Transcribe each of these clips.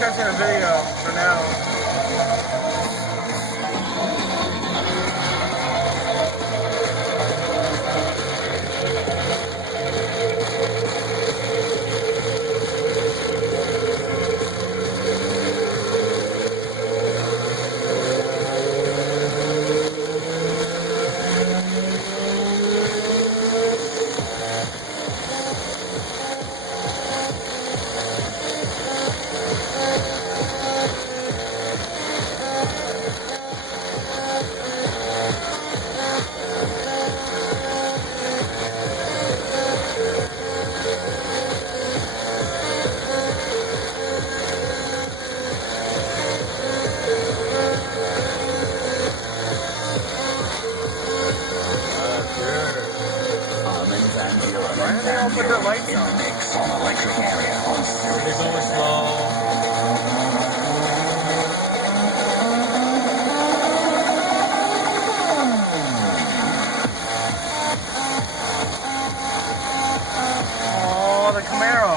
catching a video for now. Put their lights in on. the mix on electric area. They're going slow. Oh, the Camaro.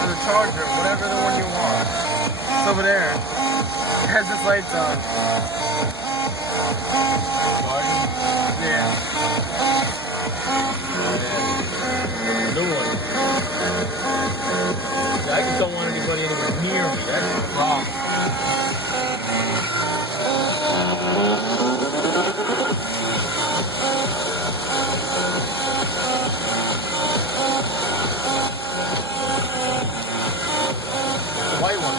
Or the Charger, whatever the one you want. It's over there. It has its lights on. Yeah. New one. I just don't want anybody anywhere near me. That's the problem. The white one.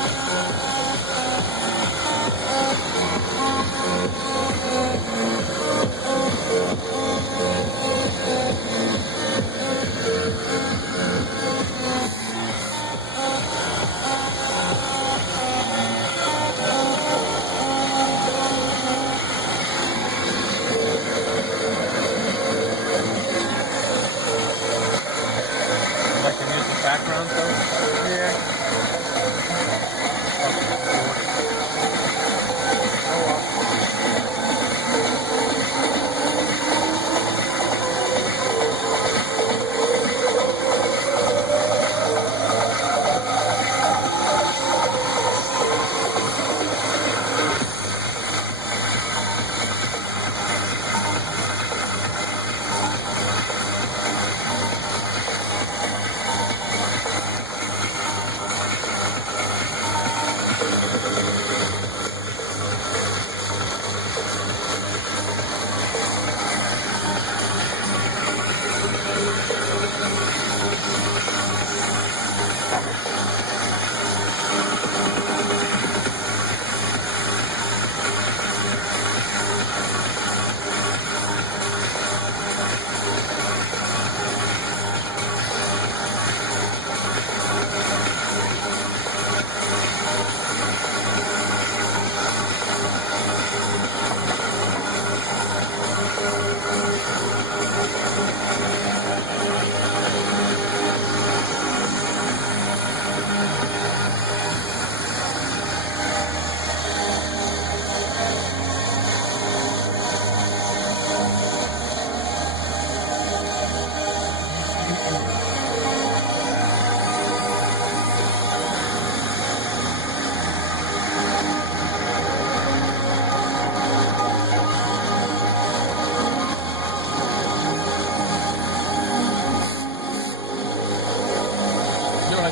Like the music background though? Yeah.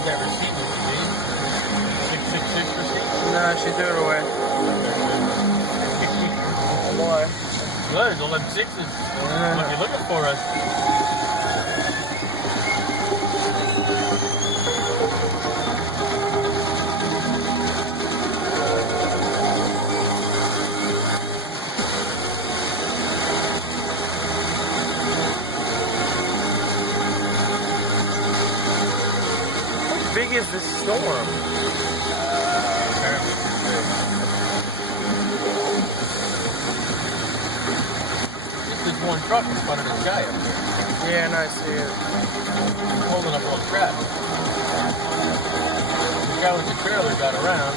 That receipt that you gave, 666 receipt? No, she threw it away. Why? Good, all them sixes. Might be looking for us. How big is this storm? Apparently too big. There's one truck in front of this guy up there. Yeah, and I see it. He's holding up all the crap. The guy with the trailer got around.